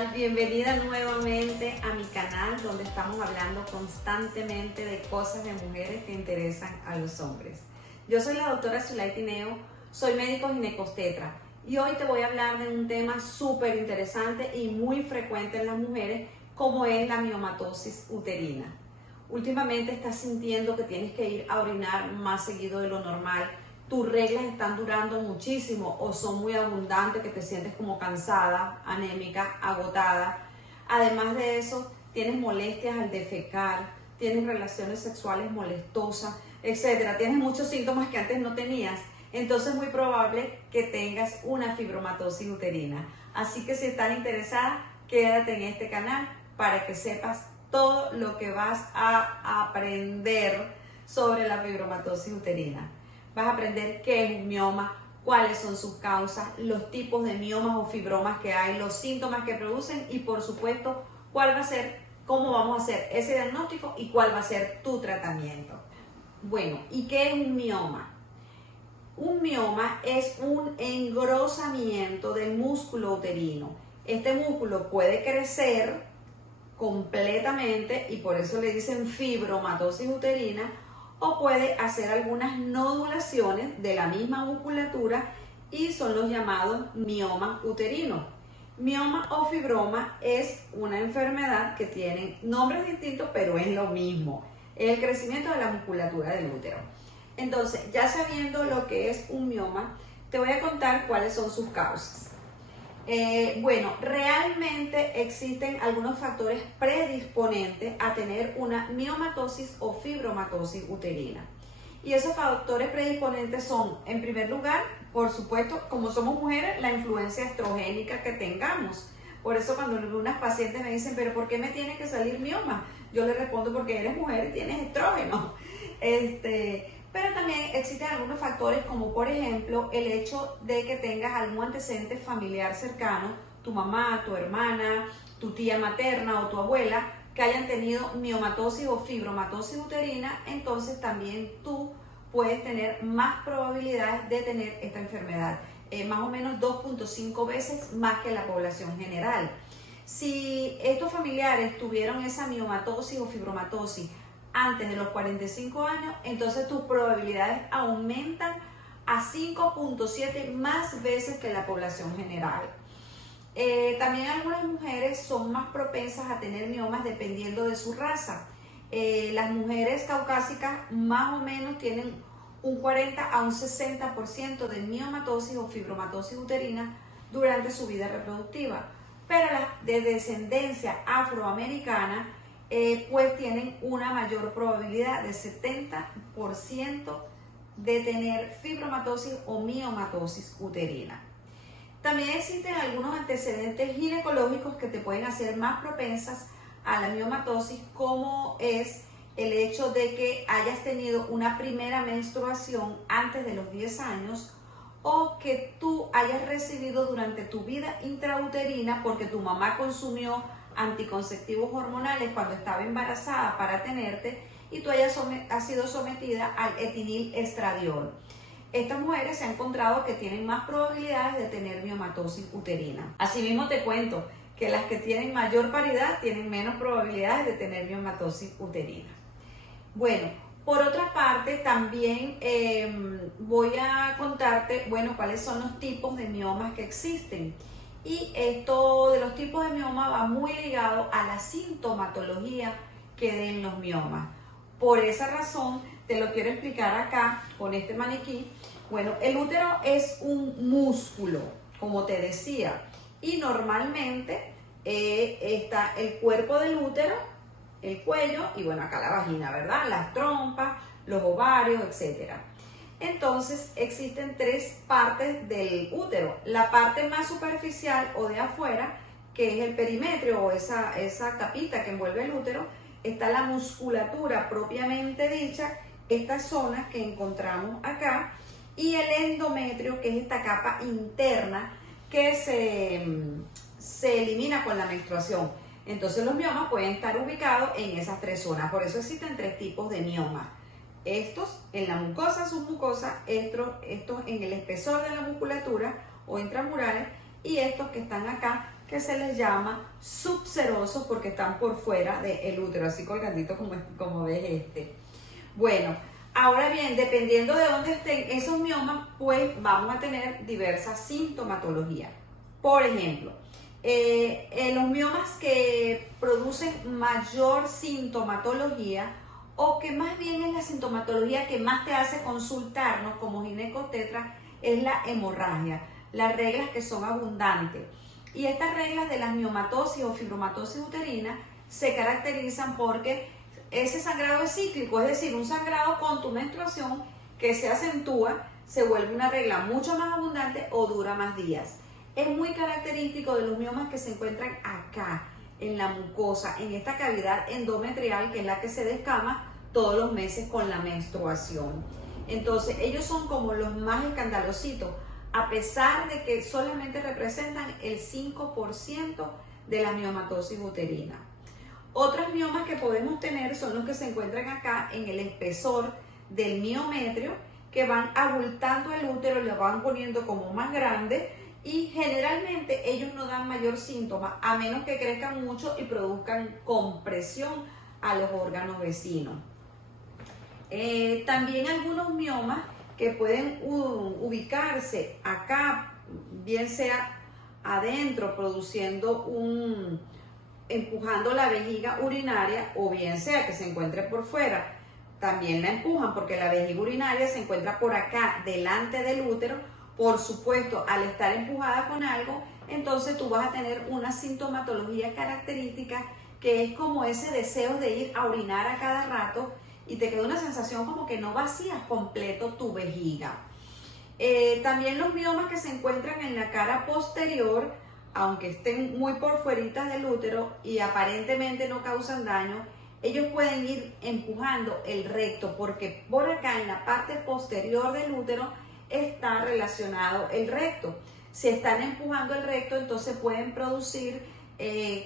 tal? Bienvenida nuevamente a mi canal donde estamos hablando constantemente de cosas de mujeres que interesan a los hombres. Yo soy la doctora Zulay Tineo, soy médico ginecobstetra y hoy te voy a hablar de un tema súper interesante y muy frecuente en las mujeres como es la miomatosis uterina. Últimamente estás sintiendo que tienes que ir a orinar más seguido de lo normal, tus reglas están durando muchísimo o son muy abundantes, que te sientes como cansada, anémica, agotada. Además de eso, tienes molestias al defecar, tienes relaciones sexuales molestosas, etcétera. Tienes muchos síntomas que antes no tenías. Entonces es muy probable que tengas una fibromatosis uterina. Así que si estás interesada, quédate en este canal para que sepas todo lo que vas a aprender sobre la fibromatosis uterina. Vas a aprender qué es un mioma, cuáles son sus causas, los tipos de miomas o fibromas que hay, los síntomas que producen y por supuesto cuál va a ser, cómo vamos a hacer ese diagnóstico y cuál va a ser tu tratamiento. Bueno, ¿y qué es un mioma? Un mioma es un engrosamiento del músculo uterino. Este músculo puede crecer completamente y por eso le dicen fibromatosis uterina, o puede hacer algunas nodulaciones de la misma musculatura y son los llamados miomas uterinos. Mioma o fibroma es una enfermedad que tiene nombres distintos, pero es lo mismo, es el crecimiento de la musculatura del útero. Entonces, ya sabiendo lo que es un mioma, te voy a contar cuáles son sus causas. Bueno, realmente existen algunos factores predisponentes a tener una miomatosis o fibromatosis uterina. Y esos factores predisponentes son, en primer lugar, por supuesto, como somos mujeres, la influencia estrogénica que tengamos. Por eso cuando algunas pacientes me dicen, ¿pero por qué me tiene que salir mioma? Yo les respondo, porque eres mujer y tienes estrógeno. Pero también existen algunos factores como por ejemplo el hecho de que tengas algún antecedente familiar cercano, tu mamá, tu hermana, tu tía materna o tu abuela, que hayan tenido miomatosis o fibromatosis uterina, entonces también tú puedes tener más probabilidades de tener esta enfermedad, más o menos 2.5 veces más que la población general. Si estos familiares tuvieron esa miomatosis o fibromatosis antes de los 45 años, entonces tus probabilidades aumentan a 5.7 más veces que la población general. También algunas mujeres son más propensas a tener miomas dependiendo de su raza. Las mujeres caucásicas más o menos tienen un 40 a un 60% de miomatosis o fibromatosis uterina durante su vida reproductiva, pero las de descendencia afroamericana pues tienen una mayor probabilidad de 70% de tener fibromatosis o miomatosis uterina. También existen algunos antecedentes ginecológicos que te pueden hacer más propensas a la miomatosis, como es el hecho de que hayas tenido una primera menstruación antes de los 10 años o que tú hayas recibido durante tu vida intrauterina porque tu mamá consumió anticonceptivos hormonales cuando estaba embarazada para tenerte y tú hayas sido sometida al etinil estradiol. Estas mujeres se han encontrado que tienen más probabilidades de tener miomatosis uterina. Asimismo te cuento que las que tienen mayor paridad tienen menos probabilidades de tener miomatosis uterina. Bueno, por otra parte también voy a contarte, bueno, cuáles son los tipos de miomas que existen. Y esto de los tipos de mioma va muy ligado a la sintomatología que den los miomas. Por esa razón te lo quiero explicar acá con este maniquí. Bueno, el útero es un músculo, como te decía, y normalmente está el cuerpo del útero, el cuello y bueno, acá la vagina, ¿verdad? Las trompas, los ovarios, etcétera. Entonces existen tres partes del útero. La parte más superficial o de afuera, que es el perimetrio o esa capita que envuelve el útero, está la musculatura propiamente dicha, estas zonas que encontramos acá, y el endometrio, que es esta capa interna que se elimina con la menstruación. Entonces los miomas pueden estar ubicados en esas tres zonas, por eso existen tres tipos de miomas. Estos en la mucosa, submucosa, estos en el espesor de la musculatura o intramurales, y estos que están acá que se les llama subserosos porque están por fuera del útero, así colgandito como ves este. Bueno, ahora bien, dependiendo de dónde estén esos miomas, pues vamos a tener diversas sintomatologías. Por ejemplo, los miomas que producen mayor sintomatología o que más bien es la sintomatología que más te hace consultarnos como ginecobstetra es la hemorragia, las reglas que son abundantes. Y estas reglas de las miomatosis o fibromatosis uterina se caracterizan porque ese sangrado es cíclico, es decir, un sangrado con tu menstruación que se acentúa, se vuelve una regla mucho más abundante o dura más días. Es muy característico de los miomas que se encuentran acá, en la mucosa, en esta cavidad endometrial que es la que se descama todos los meses con la menstruación. Entonces, ellos son como los más escandalositos, a pesar de que solamente representan el 5% de la miomatosis uterina. Otros miomas que podemos tener son los que se encuentran acá en el espesor del miometrio, que van abultando el útero, lo van poniendo como más grande y generalmente ellos no dan mayor síntoma a menos que crezcan mucho y produzcan compresión a los órganos vecinos. También algunos miomas que pueden ubicarse acá, bien sea adentro produciendo empujando la vejiga urinaria o bien sea que se encuentre por fuera, también la empujan porque la vejiga urinaria se encuentra por acá delante del útero. Por supuesto, al estar empujada con algo, entonces tú vas a tener una sintomatología característica que es como ese deseo de ir a orinar a cada rato y te queda una sensación como que no vacías completo tu vejiga. También los miomas que se encuentran en la cara posterior, aunque estén muy por fueritas del útero y aparentemente no causan daño, ellos pueden ir empujando el recto porque por acá en la parte posterior del útero está relacionado el recto. Si están empujando el recto, entonces pueden producir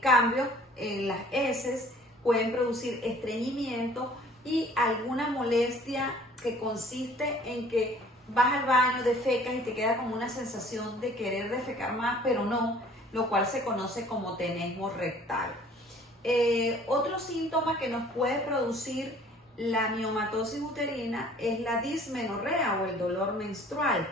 cambios en las heces, pueden producir estreñimiento y alguna molestia que consiste en que vas al baño, defecas y te queda como una sensación de querer defecar más, pero no, lo cual se conoce como tenesmo rectal. Otro síntoma que nos puede producir la miomatosis uterina es la dismenorrea o el dolor menstrual,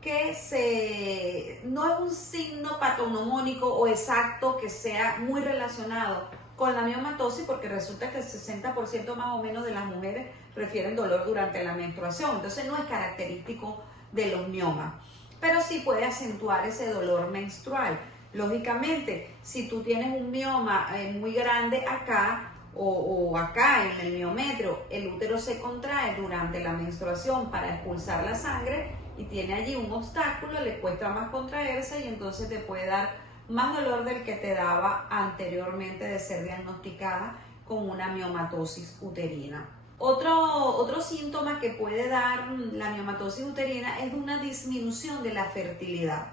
que no es un signo patognomónico o exacto que sea muy relacionado con la miomatosis, porque resulta que el 60% más o menos de las mujeres refieren dolor durante la menstruación, entonces no es característico de los miomas, pero sí puede acentuar ese dolor menstrual. Lógicamente, si tú tienes un mioma muy grande acá o acá en el miometrio, el útero se contrae durante la menstruación para expulsar la sangre y tiene allí un obstáculo, le cuesta más contraerse y entonces te puede dar más dolor del que te daba anteriormente de ser diagnosticada con una miomatosis uterina. Otro síntoma que puede dar la miomatosis uterina es una disminución de la fertilidad.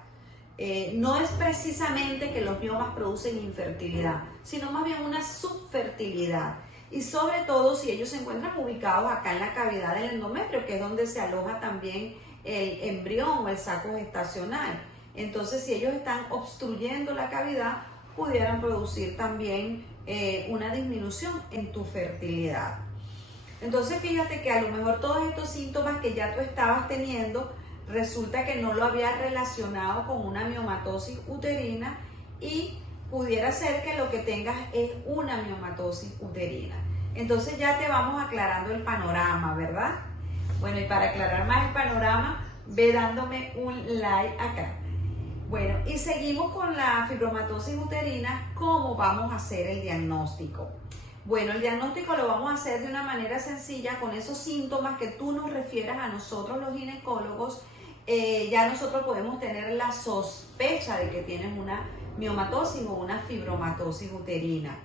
No es precisamente que los miomas producen infertilidad, sino más bien una subfertilidad. Y sobre todo si ellos se encuentran ubicados acá en la cavidad del endometrio, que es donde se aloja también el embrión o el saco gestacional. Entonces, si ellos están obstruyendo la cavidad, pudieran producir también una disminución en tu fertilidad. Entonces, fíjate que a lo mejor todos estos síntomas que ya tú estabas teniendo, resulta que no lo habías relacionado con una miomatosis uterina y pudiera ser que lo que tengas es una miomatosis uterina. Entonces ya te vamos aclarando el panorama, ¿verdad? Bueno, y para aclarar más el panorama, ve dándome un like acá. Bueno, y seguimos con la fibromatosis uterina. ¿Cómo vamos a hacer el diagnóstico? Bueno, el diagnóstico lo vamos a hacer de una manera sencilla con esos síntomas que tú nos refieras a nosotros los ginecólogos. Ya nosotros podemos tener la sospecha de que tienes una miomatosis o una fibromatosis uterina.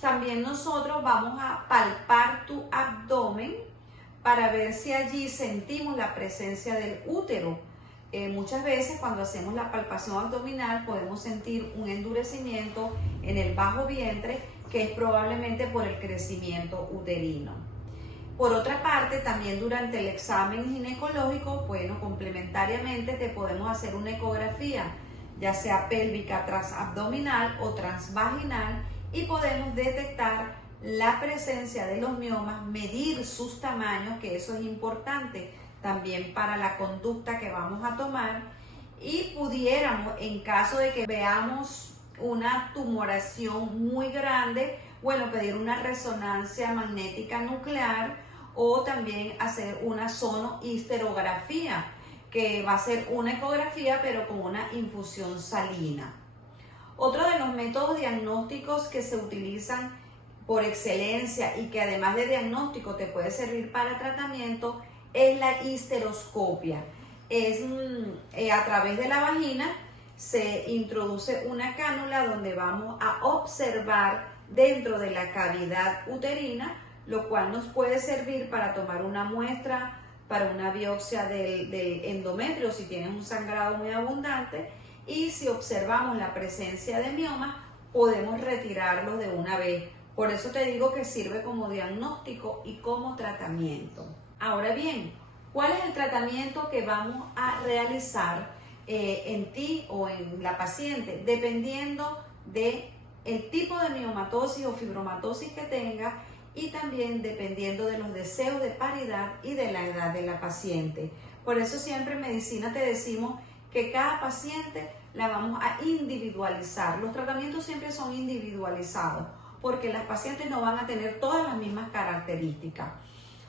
También nosotros vamos a palpar tu abdomen para ver si allí sentimos la presencia del útero. Muchas veces cuando hacemos la palpación abdominal podemos sentir un endurecimiento en el bajo vientre que es probablemente por el crecimiento uterino. Por otra parte, también durante el examen ginecológico, bueno, complementariamente te podemos hacer una ecografía ya sea pélvica transabdominal o transvaginal, y podemos detectar la presencia de los miomas, medir sus tamaños, que eso es importante también para la conducta que vamos a tomar, y pudiéramos, en caso de que veamos una tumoración muy grande, bueno, pedir una resonancia magnética nuclear o también hacer una sonohisterografía, que va a ser una ecografía pero con una infusión salina. Otro de los métodos diagnósticos que se utilizan por excelencia y que además de diagnóstico te puede servir para tratamiento es la histeroscopia. Es a través de la vagina se introduce una cánula donde vamos a observar dentro de la cavidad uterina, lo cual nos puede servir para tomar una muestra para una biopsia del endometrio si tienes un sangrado muy abundante, y si observamos la presencia de miomas podemos retirarlos de una vez. Por eso te digo que sirve como diagnóstico y como tratamiento. Ahora bien, ¿cuál es el tratamiento que vamos a realizar en ti o en la paciente? Dependiendo de el tipo de miomatosis o fibromatosis que tenga, y también dependiendo de los deseos de paridad y de la edad de la paciente. Por eso siempre en medicina te decimos que cada paciente la vamos a individualizar. Los tratamientos siempre son individualizados porque las pacientes no van a tener todas las mismas características.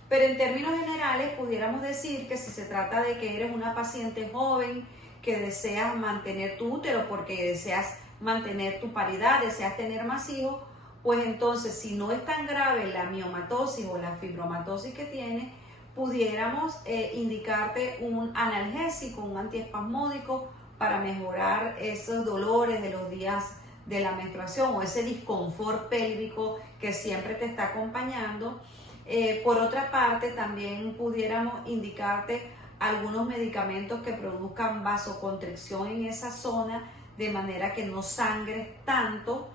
Pero en términos generales pudiéramos decir que si se trata de que eres una paciente joven que deseas mantener tu útero porque deseas mantener tu paridad, deseas tener más hijos, pues entonces si no es tan grave la miomatosis o la fibromatosis que tienes, pudiéramos indicarte un analgésico, un antiespasmódico para mejorar esos dolores de los días de la menstruación o ese disconfort pélvico que siempre te está acompañando. Por otra parte, también pudiéramos indicarte algunos medicamentos que produzcan vasoconstricción en esa zona de manera que no sangres tanto.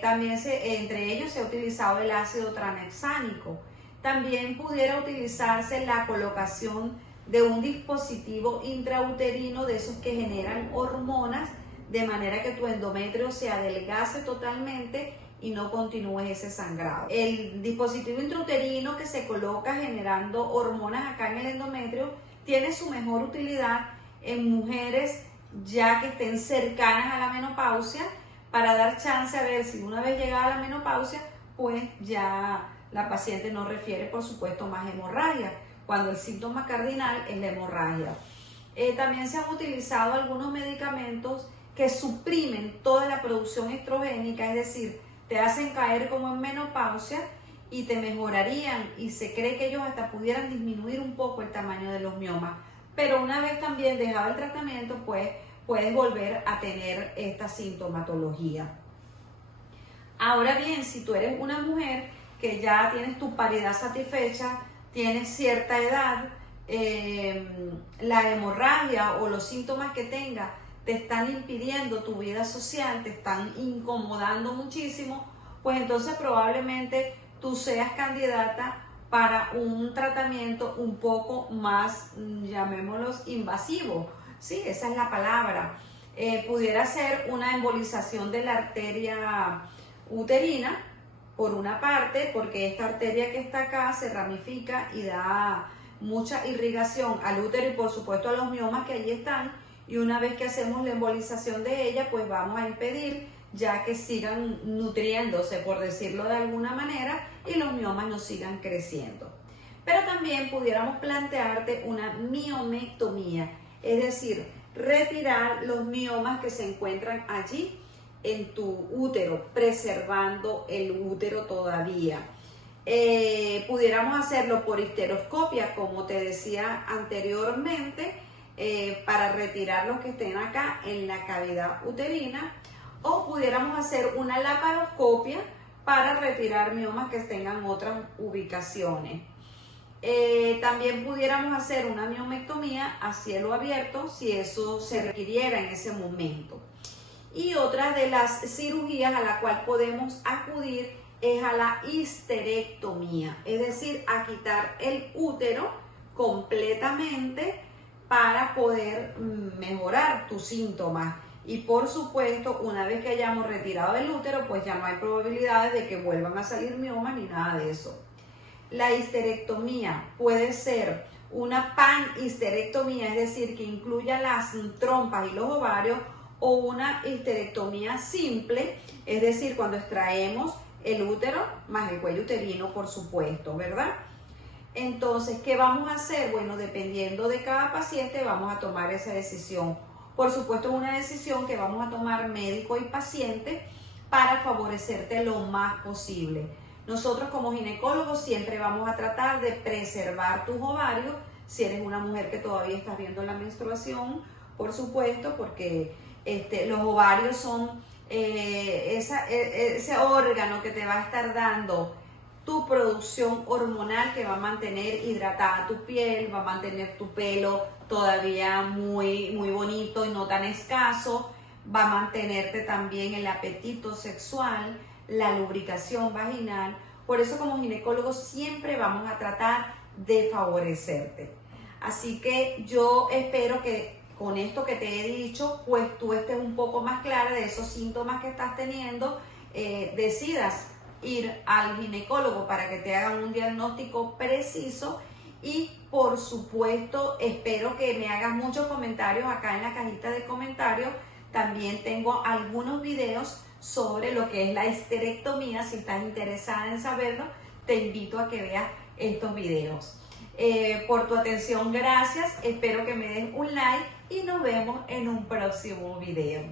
También entre ellos se ha utilizado el ácido tranexámico. También pudiera utilizarse la colocación de un dispositivo intrauterino de esos que generan hormonas, de manera que tu endometrio se adelgace totalmente y no continúes ese sangrado. El dispositivo intrauterino que se coloca generando hormonas acá en el endometrio tiene su mejor utilidad en mujeres ya que estén cercanas a la menopausia, para dar chance a ver si una vez llegada la menopausia, pues ya la paciente no refiere, por supuesto, más hemorragia, cuando el síntoma cardinal es la hemorragia. También se han utilizado algunos medicamentos que suprimen toda la producción estrogénica, es decir, te hacen caer como en menopausia y te mejorarían, y se cree que ellos hasta pudieran disminuir un poco el tamaño de los miomas. Pero una vez también dejado el tratamiento, pues puedes volver a tener esta sintomatología. Ahora bien, si tú eres una mujer que ya tienes tu paridad satisfecha, tienes cierta edad, la hemorragia o los síntomas que tengas te están impidiendo tu vida social, te están incomodando muchísimo, pues entonces probablemente tú seas candidata para un tratamiento un poco más, llamémoslos, invasivo. Sí, esa es la palabra. Pudiera ser una embolización de la arteria uterina, por una parte, porque esta arteria que está acá se ramifica y da mucha irrigación al útero y por supuesto a los miomas que allí están, y una vez que hacemos la embolización de ella, pues vamos a impedir ya que sigan nutriéndose, por decirlo de alguna manera, y los miomas no sigan creciendo. Pero también pudiéramos plantearte una miomectomía, es decir, retirar los miomas que se encuentran allí en tu útero, preservando el útero todavía. Pudiéramos hacerlo por histeroscopia, como te decía anteriormente, para retirar los que estén acá en la cavidad uterina, o pudiéramos hacer una laparoscopia para retirar miomas que tengan otras ubicaciones. También pudiéramos hacer una miomectomía a cielo abierto si eso se requiriera en ese momento. Y otra de las cirugías a la cual podemos acudir es a la histerectomía, es decir, a quitar el útero completamente para poder mejorar tus síntomas. Y por supuesto, una vez que hayamos retirado el útero, pues ya no hay probabilidades de que vuelvan a salir miomas ni nada de eso. La histerectomía puede ser una panhisterectomía, es decir, que incluya las trompas y los ovarios, o una histerectomía simple, es decir, cuando extraemos el útero más el cuello uterino, por supuesto, ¿verdad? Entonces, ¿qué vamos a hacer? Bueno, dependiendo de cada paciente, vamos a tomar esa decisión. Por supuesto, es una decisión que vamos a tomar médico y paciente para favorecerte lo más posible. Nosotros como ginecólogos siempre vamos a tratar de preservar tus ovarios, si eres una mujer que todavía estás viendo la menstruación, por supuesto, porque los ovarios son ese órgano que te va a estar dando tu producción hormonal, que va a mantener hidratada tu piel, va a mantener tu pelo todavía muy bonito y no tan escaso, va a mantenerte también el apetito sexual, la lubricación vaginal. Por eso como ginecólogos siempre vamos a tratar de favorecerte. Así que yo espero que con esto que te he dicho, pues tú estés un poco más clara de esos síntomas que estás teniendo, decidas ir al ginecólogo para que te hagan un diagnóstico preciso. Y por supuesto espero que me hagas muchos comentarios acá en la cajita de comentarios. También tengo algunos videos sobre lo que es la histerectomía. Si estás interesada en saberlo, te invito a que veas estos videos. Por tu atención, gracias. Espero que me des un like y nos vemos en un próximo video.